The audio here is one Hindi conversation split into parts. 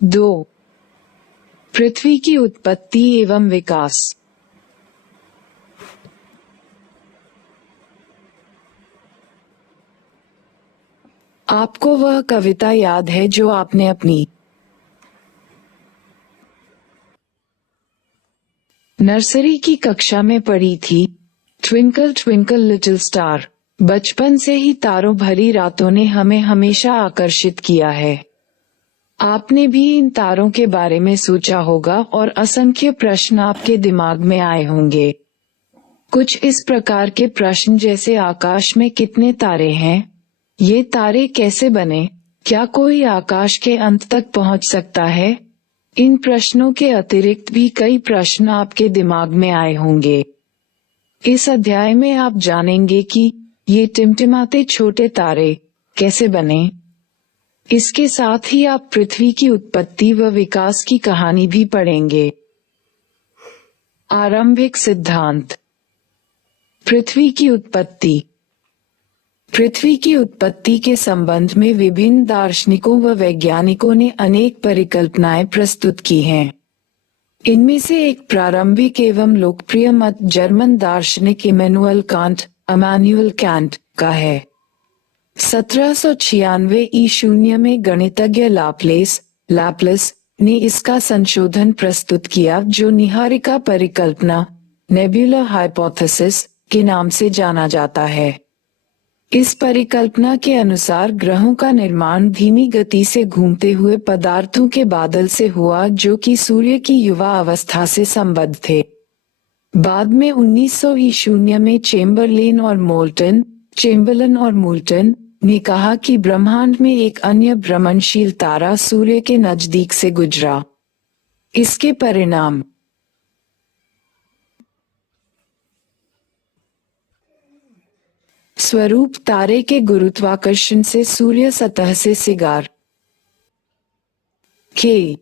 2. पृथ्वी की उत्पत्ति एवं विकास। आपको वह कविता याद है जो आपने अपनी नर्सरी की कक्षा में पढ़ी थी? Twinkle twinkle little star. बचपन से ही तारों भरी रातों ने हमें हमेशा आकर्षित किया है। आपने भी इन तारों के बारे में सोचा होगा और असंख्य प्रश्न आपके दिमाग में आए होंगे। कुछ इस प्रकार के प्रश्न जैसे आकाश में कितने तारे हैं? ये तारे कैसे बने? क्या कोई आकाश के अंत तक पहुंच सकता है? इन प्रश्नों के अतिरिक्त भी कई प्रश्न आपके दिमाग में आए होंगे। इस अध्याय में आप जानेंगे कि ये टिमटिमाते छोटे तारे कैसे बने। इसके साथ ही आप पृथ्वी की उत्पत्ति व विकास की कहानी भी पढ़ेंगे। आरंभिक सिद्धांत। पृथ्वी की उत्पत्ति। पृथ्वी की उत्पत्ति के संबंध में विभिन्न दार्शनिकों व वैज्ञानिकों ने अनेक परिकल्पनाएं प्रस्तुत की हैं। इनमें से एक प्रारंभिक एवं लोकप्रिय मत जर्मन दार्शनिक इमैनुअल कांट का है। 1796 ईशून्य में गणितज्ञ लाप्लेस ने इसका संशोधन प्रस्तुत किया, जो निहारिका परिकल्पना नेबुलर हाइपोथेसिस के नाम से जाना जाता है। इस परिकल्पना के अनुसार ग्रहों का निर्माण धीमी गति से घूमते हुए पदार्थों के बादल से हुआ, जो कि सूर्य की युवा अवस्था से संबद्ध थे। बाद में 1900 ईशून्य में चेम्बरलेन और मोल्टन ने कहा कि ब्रह्मांड में एक अन्य भ्रमणशील तारा सूर्य के नजदीक से गुजरा। इसके परिणाम स्वरूप तारे के गुरुत्वाकर्षण से सूर्य सतह से सिगार के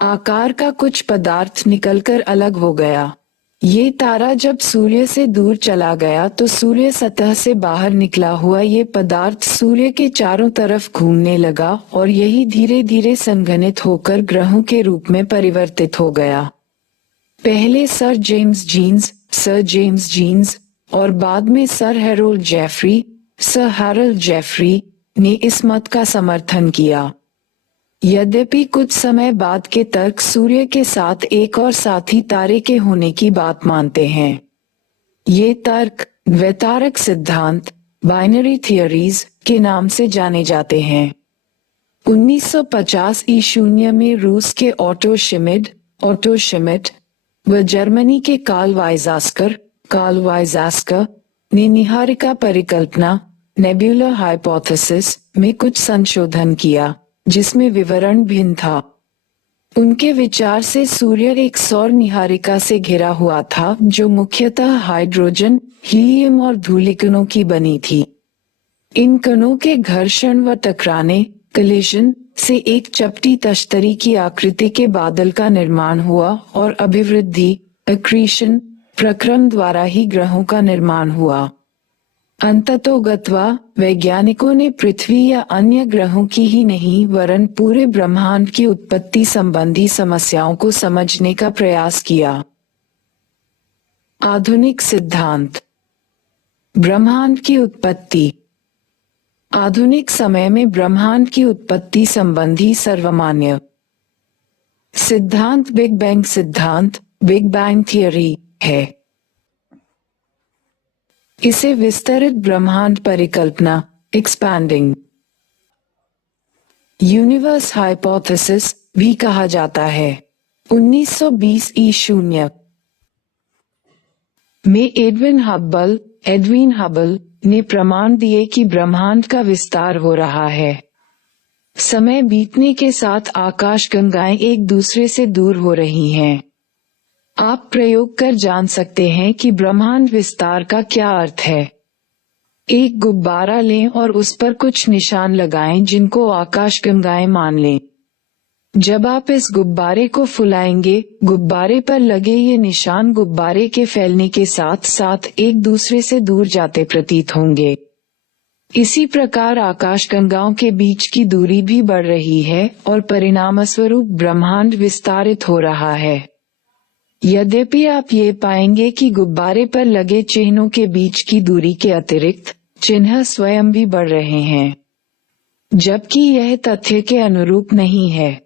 आकार का कुछ पदार्थ निकलकर अलग हो गया। ये तारा जब सूर्य से दूर चला गया तो सूर्य सतह से बाहर निकला हुआ ये पदार्थ सूर्य के चारों तरफ घूमने लगा और यही धीरे धीरे संघनित होकर ग्रहों के रूप में परिवर्तित हो गया। पहले सर जेम्स जीन्स और बाद में सर हैरोल्ड जेफरी ने इस मत का समर्थन किया। यद्यपि कुछ समय बाद के तर्क सूर्य के साथ एक और साथी तारे के होने की बात मानते हैं। ये तर्क द्वैतारक सिद्धांत बाइनरी थियरीज के नाम से जाने जाते हैं। 1950 ईशून्य में रूस के ऑटो शिमिट व जर्मनी के कार्ल वाइजास्कर ने निहारिका परिकल्पना नेबुलर हाइपोथेसिस में कुछ संशोधन किया, जिसमें विवरण भिन्न था। उनके विचार से सूर्य एक सौर निहारिका से घिरा हुआ था, जो मुख्यतः हाइड्रोजन, हीलियम और धूलिकणों की बनी थी। इन कणों के घर्षण व टकराने कलिजन से एक चपटी तश्तरी की आकृति के बादल का निर्माण हुआ और अभिवृद्धि एक्रीशन प्रक्रम द्वारा ही ग्रहों का निर्माण हुआ। अंततोगत्वा वैज्ञानिकों ने पृथ्वी या अन्य ग्रहों की ही नहीं वरन पूरे ब्रह्मांड की उत्पत्ति संबंधी समस्याओं को समझने का प्रयास किया। आधुनिक सिद्धांत। ब्रह्मांड की उत्पत्ति। आधुनिक समय में ब्रह्मांड की उत्पत्ति संबंधी सर्वमान्य सिद्धांत बिग बैंग थियरी है। इसे विस्तरित ब्रह्मांड परिकल्पना एक्सपैंडिंग यूनिवर्स हाइपोथेसिस भी कहा जाता है। 1920 ईशून्य में एडविन हबल ने प्रमाण दिए कि ब्रह्मांड का विस्तार हो रहा है। समय बीतने के साथ आकाशगंगाएं एक दूसरे से दूर हो रही हैं। आप प्रयोग कर जान सकते हैं कि ब्रह्मांड विस्तार का क्या अर्थ है। एक गुब्बारा लें और उस पर कुछ निशान लगाएं जिनको आकाशगंगाएं मान लें। जब आप इस गुब्बारे को फुलाएंगे, गुब्बारे पर लगे ये निशान गुब्बारे के फैलने के साथ साथ एक दूसरे से दूर जाते प्रतीत होंगे। इसी प्रकार आकाशगंगाओं के बीच की दूरी भी बढ़ रही है और परिणामस्वरूप ब्रह्मांड विस्तारित हो रहा है। यद्यपि आप ये पाएंगे कि गुब्बारे पर लगे चिन्हों के बीच की दूरी के अतिरिक्त चिन्ह स्वयं भी बढ़ रहे हैं, जबकि यह तथ्य के अनुरूप नहीं है।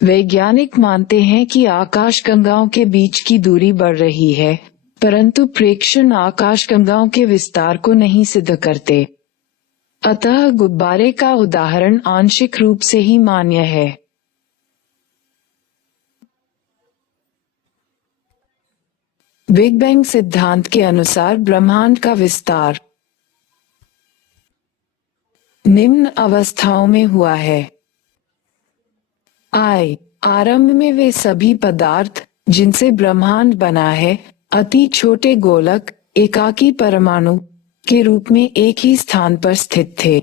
वैज्ञानिक मानते हैं कि आकाशगंगाओं के बीच की दूरी बढ़ रही है, परंतु प्रेक्षण आकाशगंगाओं के विस्तार को नहीं सिद्ध करते। अतः गुब्बारे का उदाहरण आंशिक रूप से ही मान्य है। बिग बैंग सिद्धांत के अनुसार ब्रह्मांड का विस्तार निम्न अवस्थाओं में हुआ है। आरंभ में वे सभी पदार्थ जिनसे ब्रह्मांड बना है अति छोटे गोलक एकाकी परमाणु के रूप में एक ही स्थान पर स्थित थे,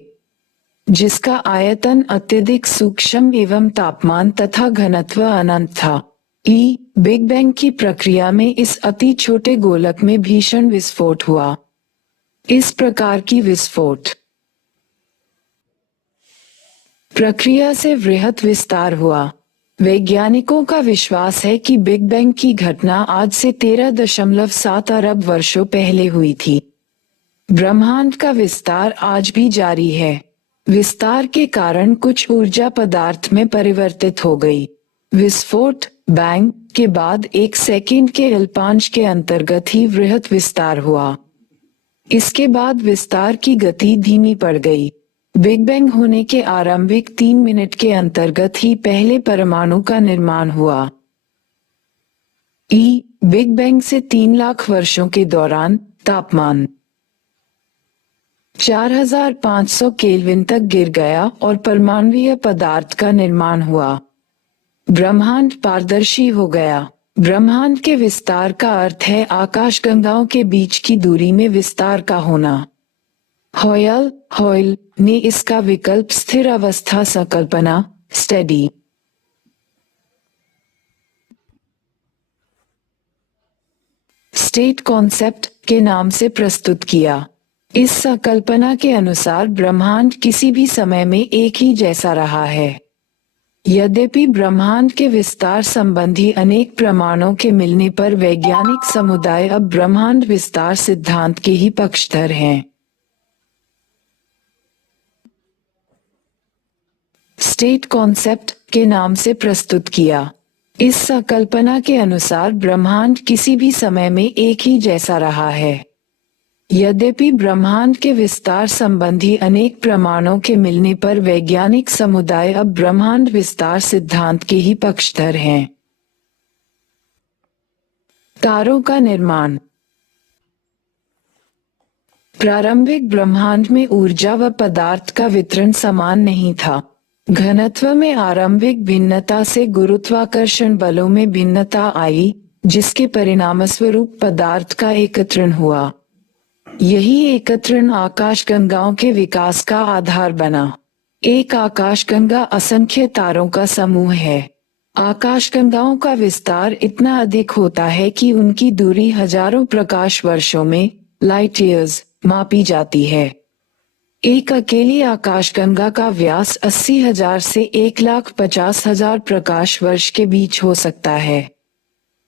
जिसका आयतन अत्यधिक सूक्ष्म एवं तापमान तथा घनत्व अनंत था। बिग बैंग की प्रक्रिया में इस अति छोटे गोलक में भीषण विस्फोट हुआ। इस प्रकार की विस्फोट प्रक्रिया से वृहत विस्तार हुआ। वैज्ञानिकों का विश्वास है कि बिग बैंग की घटना आज से 13.7 अरब वर्षों पहले हुई थी। ब्रह्मांड का विस्तार आज भी जारी है। विस्तार के कारण कुछ ऊर्जा पदार्थ में परिवर्तित हो गई। विस्फोट बैंग के बाद 1 सेकंड के अल्पांश के अंतर्गत ही वृहत विस्तार हुआ। इसके बाद विस्तार की गति धीमी पड़ गई। बिग बैंग होने के आरंभिक 3 मिनट के अंतर्गत ही पहले परमाणु का निर्माण हुआ। बिग बैंग से 3 लाख वर्षों के दौरान तापमान 4500 केल्विन तक गिर गया और परमाणुीय पदार्थ का निर्माण हुआ। ब्रह्मांड पारदर्शी हो गया। ब्रह्मांड के विस्तार का अर्थ है आकाशगंगाओं के बीच की दूरी में विस्तार का होना। हॉयल ने इसका विकल्प स्थिर अवस्था संकल्पना स्टेडी स्टेट कॉन्सेप्ट के नाम से प्रस्तुत किया। इस संकल्पना के अनुसार ब्रह्मांड किसी भी समय में एक ही जैसा रहा है। यद्यपि ब्रह्मांड के विस्तार संबंधी अनेक प्रमाणों के मिलने पर वैज्ञानिक समुदाय अब ब्रह्मांड विस्तार सिद्धांत के ही पक्षधर हैं। स्टेट कॉन्सेप्ट के नाम से प्रस्तुत किया। इस संकल्पना के अनुसार ब्रह्मांड किसी भी समय में एक ही जैसा रहा है। यद्यपि ब्रह्मांड के विस्तार संबंधी अनेक प्रमाणों के मिलने पर वैज्ञानिक समुदाय अब ब्रह्मांड विस्तार सिद्धांत के ही पक्षधर हैं। तारों का निर्माण। प्रारंभिक ब्रह्मांड में ऊर्जा व पदार्थ का वितरण समान नहीं था। घनत्व में आरंभिक भिन्नता से गुरुत्वाकर्षण बलों में भिन्नता आई, जिसके परिणामस्वरूप पदार्थ का एकत्रण हुआ। यही एकत्रण आकाशगंगाओं के विकास का आधार बना। एक आकाशगंगा असंख्य तारों का समूह है। आकाशगंगाओं का विस्तार इतना अधिक होता है कि उनकी दूरी हजारों प्रकाश वर्षों में लाइट ईयर्स मापी जाती है। एक अकेली आकाशगंगा का व्यास 80,000 से 1,50,000 प्रकाश वर्ष के बीच हो सकता है।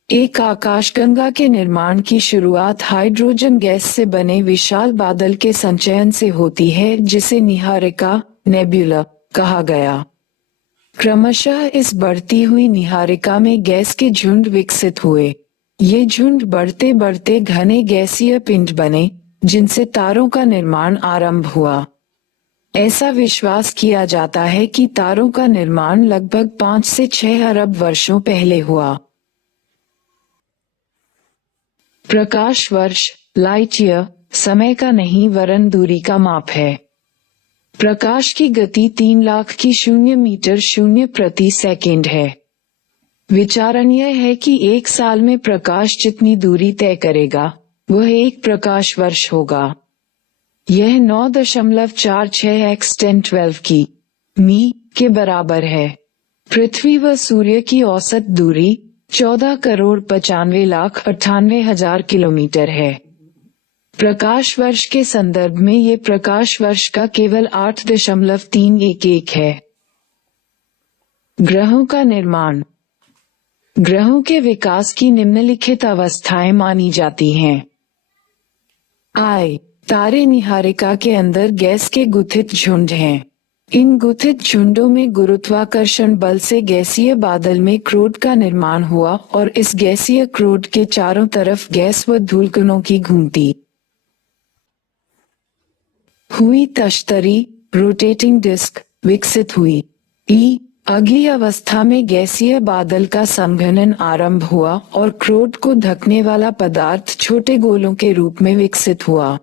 एक आकाशगंगा के निर्माण की शुरुआत हाइड्रोजन गैस से बने विशाल बादल के संचयन से होती है, जिसे निहारिका नेब्यूला कहा गया। क्रमशः इस बढ़ती हुई निहारिका में गैस के झुंड विकसित हुए। ये झुंड बढ़ते बढ़ते घने गैसीय पिंड बने, जिनसे तारों का निर्माण आरंभ हुआ। ऐसा विश्वास किया जाता है कि तारों का निर्माण लगभग 5 से 6 अरब वर्षों पहले हुआ। प्रकाश वर्ष लाइट ईयर समय का नहीं वरन दूरी का माप है। प्रकाश की गति 3 लाख की 0 मीटर 0 प्रति सेकंड है। विचारणीय है कि 1 साल में प्रकाश जितनी दूरी तय करेगा वह 1 प्रकाश वर्ष होगा। यह 9.46 x 1012 की मी के बराबर है। पृथ्वी व सूर्य की औसत दूरी 14,95,98,000 किलोमीटर है। प्रकाश वर्ष के संदर्भ में ये प्रकाश वर्ष का केवल 8.311 है। ग्रहों का निर्माण। ग्रहों के विकास की निम्नलिखित अवस्थाएं मानी जाती हैं। तारे निहारिका के अंदर गैस के गुथित झुंड हैं। इन गुथित झुंडों में गुरुत्वाकर्षण बल से गैसीय बादल में क्रोड का निर्माण हुआ और इस गैसीय क्रोड के चारों तरफ गैस व धूलकणों की घूमती हुई तश्तरी रोटेटिंग डिस्क विकसित हुई। अगली अवस्था में गैसीय बादल का संघनन आरंभ हुआ और क्रोड को ढकने वाला पदार्थ छोटे गोलों के रूप में विकसित हुआ।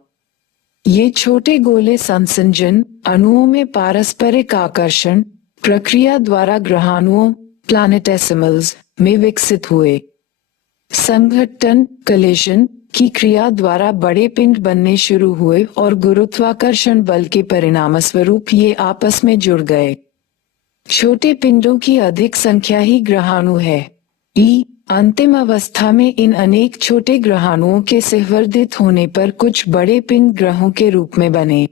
ये छोटे गोले संसंजन अणुओं में पारस्परिक आकर्षण प्रक्रिया द्वारा ग्रहाणुओं प्लैनेटेसिमल्स में विकसित हुए। संघटन कलिजन की क्रिया द्वारा बड़े पिंड बनने शुरू हुए और गुरुत्वाकर्षण बल के परिणामस्वरूप ये आपस में जुड़ गए। छोटे पिंडों की अधिक संख्या ही ग्रहाणु है। अंतिम अवस्था में इन अनेक छोटे ग्रहाणुओं के सहवर्धित होने पर कुछ बड़े पिंड ग्रहों के रूप में बने।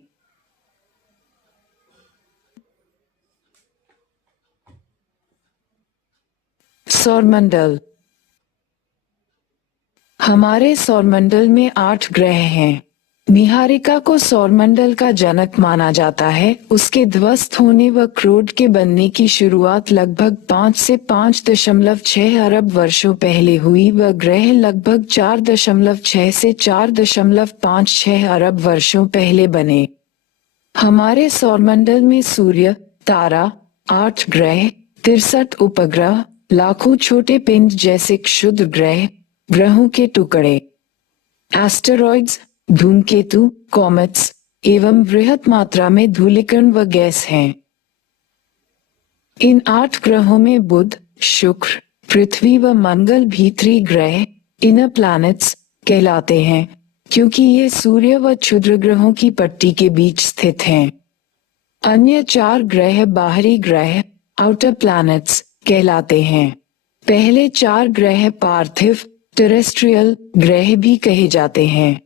सौरमंडल। हमारे सौरमंडल में 8 ग्रह हैं। निहारिका को सौरमंडल का जनक माना जाता है। उसके ध्वस्त होने व क्रोड के बनने की शुरुआत लगभग 5 से 5.6 अरब वर्षों पहले हुई व ग्रह लगभग 4.6 से 4.56 अरब वर्षों पहले बने। हमारे सौरमंडल में सूर्य, तारा, 8 ग्रह, 63 उपग्रह, लाखों छोटे पिंड जैसे क्षुद्र ग्रह, ग्रहों के टुकड़े, एस्टेरॉइड्स, धूमकेतु, कॉमेट्स एवं बृहत मात्रा में धूलिकण व गैस हैं। इन 8 ग्रहों में बुध, शुक्र, पृथ्वी व मंगल भीतरी ग्रह इनर प्लैनेट्स कहलाते हैं, क्योंकि ये सूर्य व क्षुद्र ग्रहों की पट्टी के बीच स्थित हैं। अन्य 4 ग्रह बाहरी ग्रह आउटर प्लैनेट्स कहलाते हैं। पहले 4 ग्रह पार्थिव टेरेस्ट्रियल ग्रह भी कहे जाते हैं।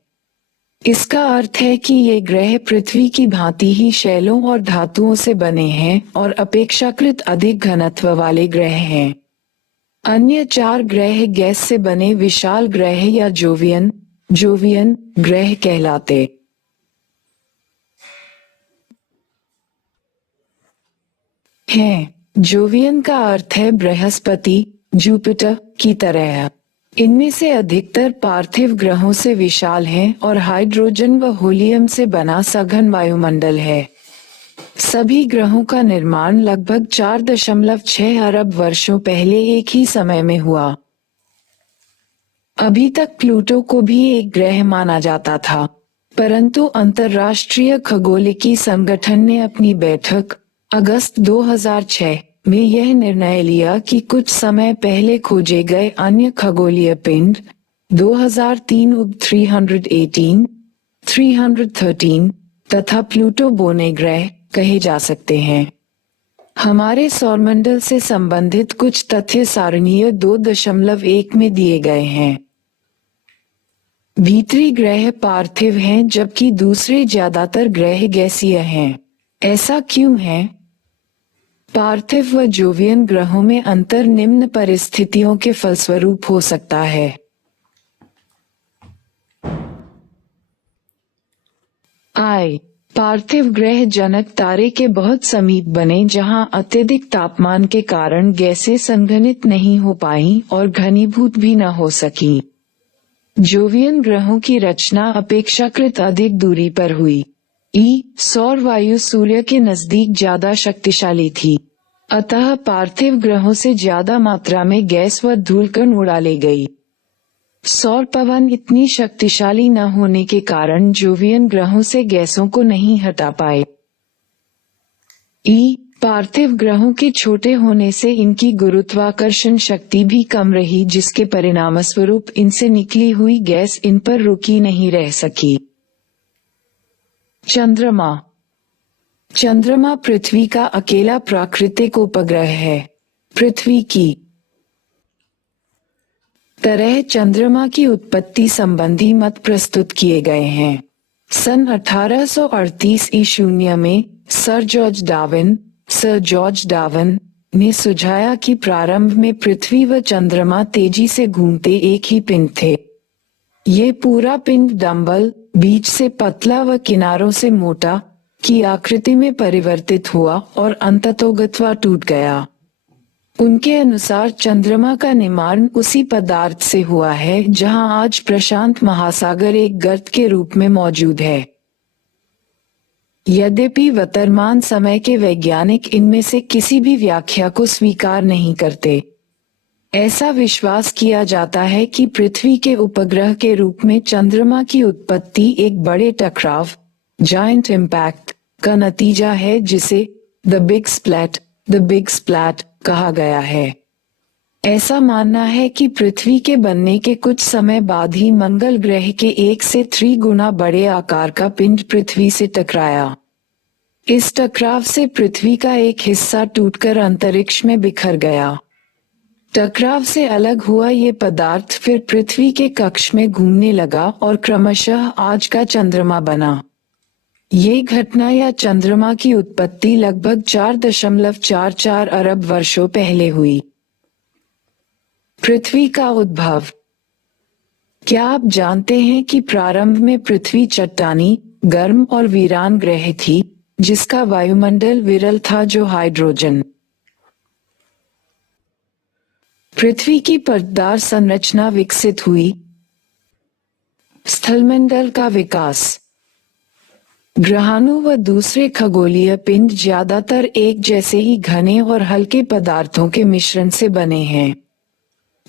इसका अर्थ है कि ये ग्रह पृथ्वी की भांति ही शैलों और धातुओं से बने हैं और अपेक्षाकृत अधिक घनत्व वाले ग्रह हैं। अन्य 4 ग्रह गैस से बने विशाल ग्रह या जोवियन ग्रह कहलाते हैं। जोवियन का अर्थ है बृहस्पति, जुपिटर की तरह। इनमें से अधिकतर पार्थिव ग्रहों से विशाल हैं और हाइड्रोजन व हीलियम से बना सघन वायुमंडल है। सभी ग्रहों का निर्माण लगभग 4.6 अरब वर्षों पहले एक ही समय में हुआ। अभी तक प्लूटो को भी एक ग्रह माना जाता था, परंतु अंतर्राष्ट्रीय खगोलिकी संगठन ने अपनी बैठक अगस्त 2006 में यह निर्णय लिया कि कुछ समय पहले खोजे गए अन्य खगोलीय पिंड 2003 उब 318, 313 तथा प्लूटो बोने ग्रह कहे जा सकते हैं। हमारे सौरमंडल से संबंधित कुछ तथ्य सारणीय 2.1 में दिए गए हैं। भीतरी ग्रह पार्थिव हैं जबकि दूसरे ज्यादातर ग्रह गैसीय हैं। ऐसा क्यों है? पार्थिव व जोवियन ग्रहों में अंतर निम्न परिस्थितियों के फलस्वरूप हो सकता है। पार्थिव ग्रह जनक तारे के बहुत समीप बने जहां अत्यधिक तापमान के कारण गैसें संघनित नहीं हो पाईं और घनीभूत भी न हो सकी। जोवियन ग्रहों की रचना अपेक्षाकृत अधिक दूरी पर हुई। सौर वायु सूर्य के नजदीक ज्यादा शक्तिशाली थी, अतः पार्थिव ग्रहों से ज्यादा मात्रा में गैस व धूलकण उड़ा ले गई। सौर पवन इतनी शक्तिशाली न होने के कारण जोवियन ग्रहों से गैसों को नहीं हटा पाए। पार्थिव ग्रहों के छोटे होने से इनकी गुरुत्वाकर्षण शक्ति भी कम रही, जिसके परिणामस्वरूप इनसे निकली हुई गैस इन पर रुकी नहीं रह सकी। चंद्रमा। चंद्रमा पृथ्वी का अकेला प्राकृतिक उपग्रह है। पृथ्वी की तरह चंद्रमा की उत्पत्ति संबंधी मत प्रस्तुत किए गए हैं। सन 1838 ईशून्य में सर जॉर्ज डार्विन ने सुझाया कि प्रारंभ में पृथ्वी व चंद्रमा तेजी से घूमते एक ही पिंड थे। ये पूरा पिंड डंबल, बीच से पतला व किनारों से मोटा की आकृति में परिवर्तित हुआ और अंततोगत्वा टूट गया। उनके अनुसार चंद्रमा का निर्माण उसी पदार्थ से हुआ है जहां आज प्रशांत महासागर एक गर्त के रूप में मौजूद है। यद्यपि वर्तमान समय के वैज्ञानिक इनमें से किसी भी व्याख्या को स्वीकार नहीं करते। ऐसा विश्वास किया जाता है कि पृथ्वी के उपग्रह के रूप में चंद्रमा की उत्पत्ति एक बड़े टकराव, जायंट इम्पैक्ट का नतीजा है जिसे द बिग स्प्लैट कहा गया है। ऐसा मानना है कि पृथ्वी के बनने के कुछ समय बाद ही मंगल ग्रह के 1 से 3 गुना बड़े आकार का पिंड पृथ्वी से टकराया। इस टकराव से पृथ्वी का एक हिस्सा टूटकर अंतरिक्ष में बिखर गया। टकराव से अलग हुआ ये पदार्थ फिर पृथ्वी के कक्ष में घूमने लगा और क्रमशः आज का चंद्रमा बना। ये घटना या चंद्रमा की उत्पत्ति लगभग 4.44 अरब वर्षों पहले हुई। पृथ्वी का उद्भव। क्या आप जानते हैं कि प्रारंभ में पृथ्वी चट्टानी, गर्म और वीरान ग्रह थी जिसका वायुमंडल विरल था जो हाइड्रोजन। पृथ्वी की परतदार संरचना विकसित हुई। स्थलमंडल का विकास। ग्रहाणु व दूसरे खगोलीय पिंड ज्यादातर एक जैसे ही घने और हल्के पदार्थों के मिश्रण से बने हैं।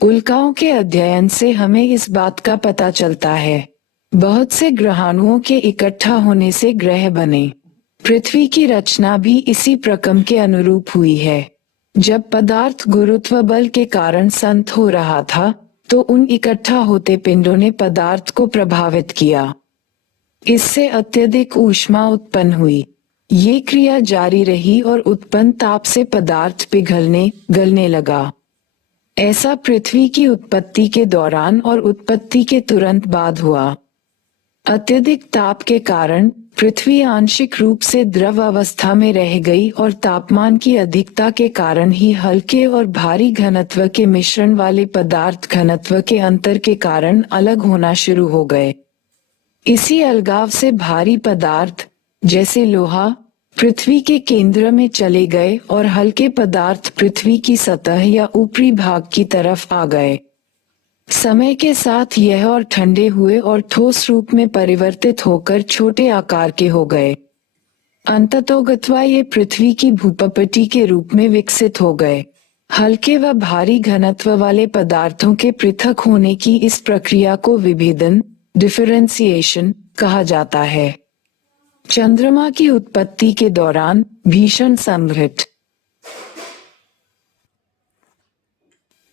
उल्काओं के अध्ययन से हमें इस बात का पता चलता है। बहुत से ग्रहाणुओं के इकट्ठा होने से ग्रह बने। पृथ्वी की रचना भी इसी प्रक्रम के अनुरूप हुई है। जब पदार्थ गुरुत्व बल के कारण संत हो रहा था तो उन इकट्ठा होते पिंडों ने पदार्थ को प्रभावित किया। इससे अत्यधिक ऊष्मा उत्पन्न हुई। ये क्रिया जारी रही और उत्पन्न ताप से पदार्थ गलने लगा। ऐसा पृथ्वी की उत्पत्ति के दौरान और उत्पत्ति के तुरंत बाद हुआ। अत्यधिक ताप के कारण पृथ्वी आंशिक रूप से द्रव अवस्था में रह गई और तापमान की अधिकता के कारण ही हल्के और भारी घनत्व के मिश्रण वाले पदार्थ घनत्व के अंतर के कारण अलग होना शुरू हो गए। इसी अलगाव से भारी पदार्थ जैसे लोहा पृथ्वी के केंद्र में चले गए और हल्के पदार्थ पृथ्वी की सतह या ऊपरी भाग की तरफ आ गए। समय के साथ यह और ठंडे हुए और ठोस रूप में परिवर्तित होकर छोटे आकार के हो गए। अंततोगत्वा ये पृथ्वी की भूपपटी के रूप में विकसित हो गए। हल्के व भारी घनत्व वाले पदार्थों के पृथक होने की इस प्रक्रिया को विभेदन, डिफरेंशिएशन कहा जाता है। चंद्रमा की उत्पत्ति के दौरान भीषण संघर्ष,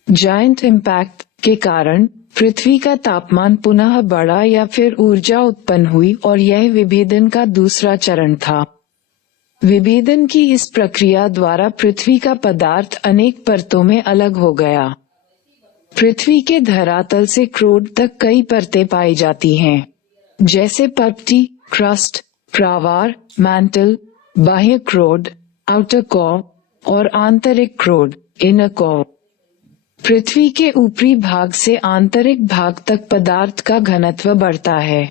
जायंट इम्पैक्ट के कारण पृथ्वी का तापमान पुनः बढ़ा या फिर ऊर्जा उत्पन्न हुई और यह विभेदन का दूसरा चरण था। विभेदन की इस प्रक्रिया द्वारा पृथ्वी का पदार्थ अनेक परतों में अलग हो गया। पृथ्वी के धरातल से क्रोड तक कई परतें पाई जाती हैं, जैसे पर्पटी, क्रस्ट, प्रावार, मैंटल, बाह्य क्रोड, आउटर कोर और आंतरिक क्रोड, इनर कोर। पृथ्वी के ऊपरी भाग से आंतरिक भाग तक पदार्थ का घनत्व बढ़ता है।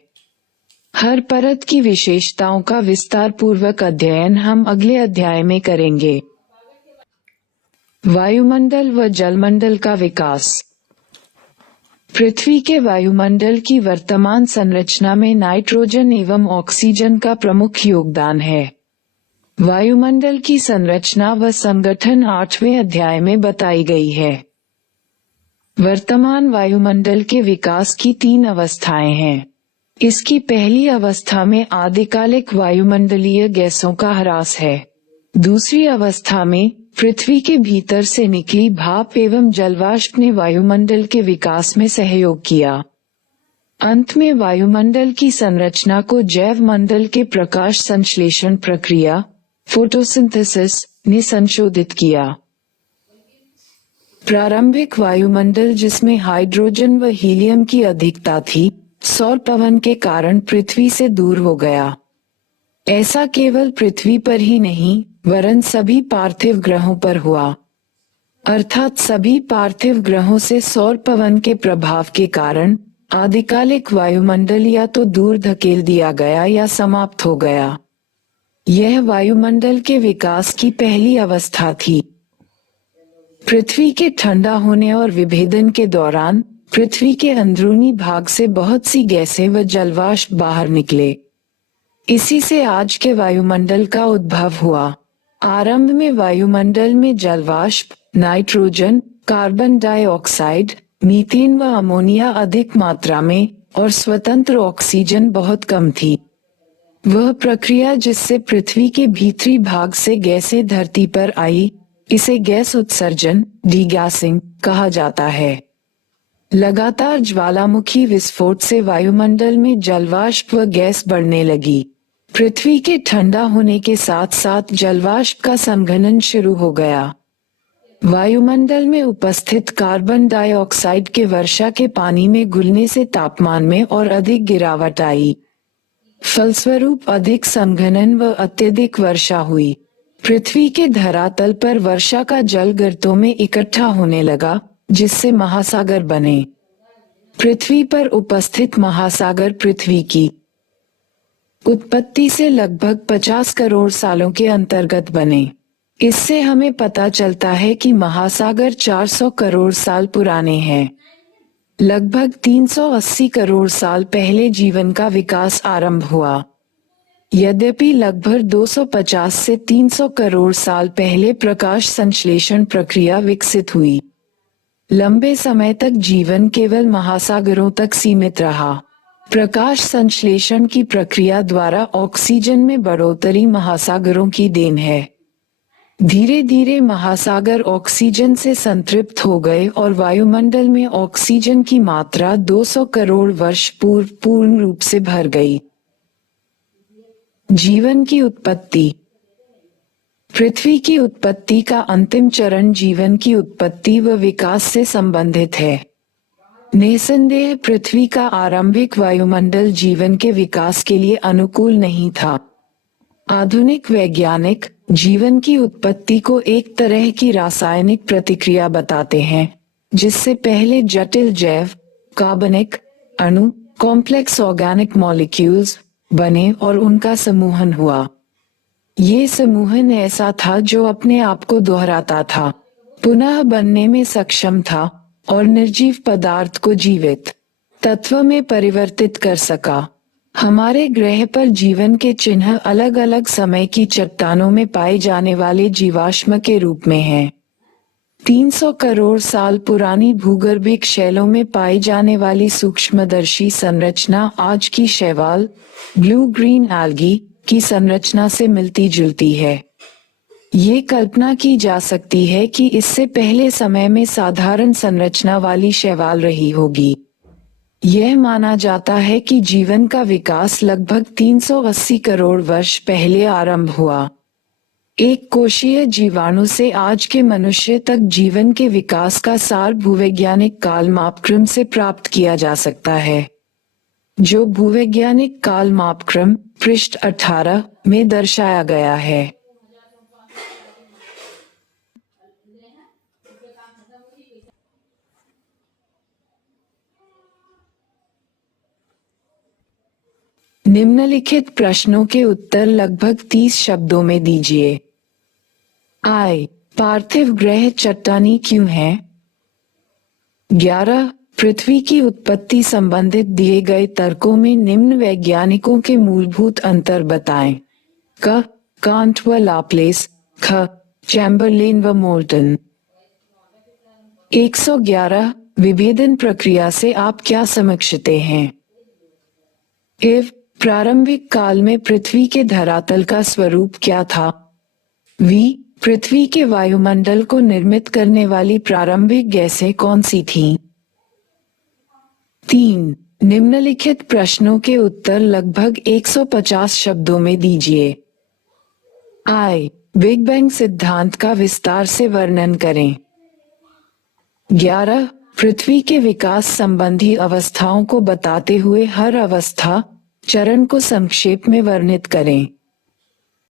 हर परत की विशेषताओं का विस्तार पूर्वक अध्ययन हम अगले अध्याय में करेंगे। वायुमंडल व जलमंडल का विकास। पृथ्वी के वायुमंडल की वर्तमान संरचना में नाइट्रोजन एवं ऑक्सीजन का प्रमुख योगदान है। वायुमंडल की संरचना व संगठन 8वें अध्याय में बताई गई है। वर्तमान वायुमंडल के विकास की 3 अवस्थाएं हैं। इसकी पहली अवस्था में आदिकालिक वायुमंडलीय गैसों का ह्रास है। दूसरी अवस्था में पृथ्वी के भीतर से निकली भाप एवं जलवाष्प ने वायुमंडल के विकास में सहयोग किया। अंत में वायुमंडल की संरचना को जैव मंडल के प्रकाश संश्लेषण प्रक्रिया फोटोसिंथेसिस ने संशोधित किया। प्रारंभिक वायुमंडल जिसमें हाइड्रोजन व हीलियम की अधिकता थी, सौर पवन के कारण पृथ्वी से दूर हो गया। ऐसा केवल पृथ्वी पर ही नहीं, वरन सभी पार्थिव ग्रहों पर हुआ। अर्थात सभी पार्थिव ग्रहों से सौर पवन के प्रभाव के कारण आदिकालिक वायुमंडल या तो दूर धकेल दिया गया या समाप्त हो गया। यह वायुमंडल के विकास की पहली अवस्था थी। पृथ्वी के ठंडा होने और विभेदन के दौरान पृथ्वी के अंदरूनी भाग से बहुत सी गैसें व जलवाष्प बाहर निकले। इसी से आज के वायुमंडल का उद्भव हुआ। आरंभ में वायुमंडल में जलवाष्प, नाइट्रोजन, कार्बन डाइऑक्साइड, मीथेन व अमोनिया अधिक मात्रा में और स्वतंत्र ऑक्सीजन बहुत कम थी। वह प्रक्रिया जिससे पृथ्वी के भीतरी भाग से गैसें धरती पर आई, इसे गैस उत्सर्जन, डीगैसिंग कहा जाता है। लगातार ज्वालामुखी विस्फोट से वायुमंडल में जलवाष्प व गैस बढ़ने लगी। पृथ्वी के ठंडा होने के साथ साथ जलवाष्प का संघनन शुरू हो गया। वायुमंडल में उपस्थित कार्बन डाइऑक्साइड के वर्षा के पानी में घुलने से तापमान में और अधिक गिरावट आई। फलस्वरूप अधिक संघनन व अत्यधिक वर्षा हुई। पृथ्वी के धरातल पर वर्षा का जल गर्तों में इकट्ठा होने लगा, जिससे महासागर बने। पृथ्वी पर उपस्थित महासागर पृथ्वी की उत्पत्ति से लगभग 50 करोड़ सालों के अंतर्गत बने। इससे हमें पता चलता है कि महासागर 400 करोड़ साल पुराने हैं। लगभग 380 करोड़ साल पहले जीवन का विकास आरंभ हुआ। यद्यपि लगभग 250 से 300 करोड़ साल पहले प्रकाश संश्लेषण प्रक्रिया विकसित हुई। लंबे समय तक जीवन केवल महासागरों तक सीमित रहा। प्रकाश संश्लेषण की प्रक्रिया द्वारा ऑक्सीजन में बढ़ोतरी महासागरों की देन है। धीरे धीरे महासागर ऑक्सीजन से संतृप्त हो गए और वायुमंडल में ऑक्सीजन की मात्रा 200 करोड़ वर्ष पूर्व पूर्ण रूप से भर गई। जीवन की उत्पत्ति। पृथ्वी की उत्पत्ति का अंतिम चरण जीवन की उत्पत्ति व विकास से संबंधित है। निसंदेह पृथ्वी का आरंभिक वायुमंडल जीवन के विकास के लिए अनुकूल नहीं था। आधुनिक वैज्ञानिक जीवन की उत्पत्ति को एक तरह की रासायनिक प्रतिक्रिया बताते हैं, जिससे पहले जटिल जैव कार्बनिक अणु कॉम्प्लेक्स ऑर्गेनिक मॉलिक्यूल्स बने और उनका समूहन हुआ। ये समूहन ऐसा था जो अपने आप को दोहराता था, पुनः बनने में सक्षम था और निर्जीव पदार्थ को जीवित तत्व में परिवर्तित कर सका। हमारे ग्रह पर जीवन के चिन्ह अलग अलग समय की चट्टानों में पाए जाने वाले जीवाश्म के रूप में हैं। 300 करोड़ साल पुरानी भूगर्भिक शैलों में पाई जाने वाली सूक्ष्मदर्शी संरचना आज की शैवाल, ब्लू ग्रीन एल्गी की संरचना से मिलती जुलती है। ये कल्पना की जा सकती है कि इससे पहले समय में साधारण संरचना वाली शैवाल रही होगी। यह माना जाता है कि जीवन का विकास लगभग 380 करोड़ वर्ष पहले आरंभ हुआ। एक कोशीय जीवाणु से आज के मनुष्य तक जीवन के विकास का सार भूवैज्ञानिक काल मापक्रम से प्राप्त किया जा सकता है, जो भूवैज्ञानिक काल मापक्रम पृष्ठ 18 में दर्शाया गया है। निम्नलिखित प्रश्नों के उत्तर लगभग 30 शब्दों में दीजिए। I. पार्थिव ग्रह चट्टानी क्यों हैं? 11. पृथ्वी की उत्पत्ति संबंधित दिए गए तर्कों में निम्न वैज्ञानिकों के मूलभूत अंतर बताएं। क. कांट व लाप्लेस। ख. चैम्बरलेन व मोल्टन। 111. विभेदन प्रक्रिया से आप क्या समझते हैं? इव. प्रारंभिक काल में पृथ्वी के धरातल का स्वरूप क्या था? वी. पृथ्वी के वायुमंडल को निर्मित करने वाली प्रारंभिक गैसें कौन सी थीं? 3. निम्नलिखित प्रश्नों के उत्तर लगभग 150 शब्दों में दीजिए। I. बिग बैंग सिद्धांत का विस्तार से वर्णन करें। 11. पृथ्वी के विकास संबंधी अवस्थाओं को बताते हुए हर अवस्था चरण को संक्षेप में वर्णित करें।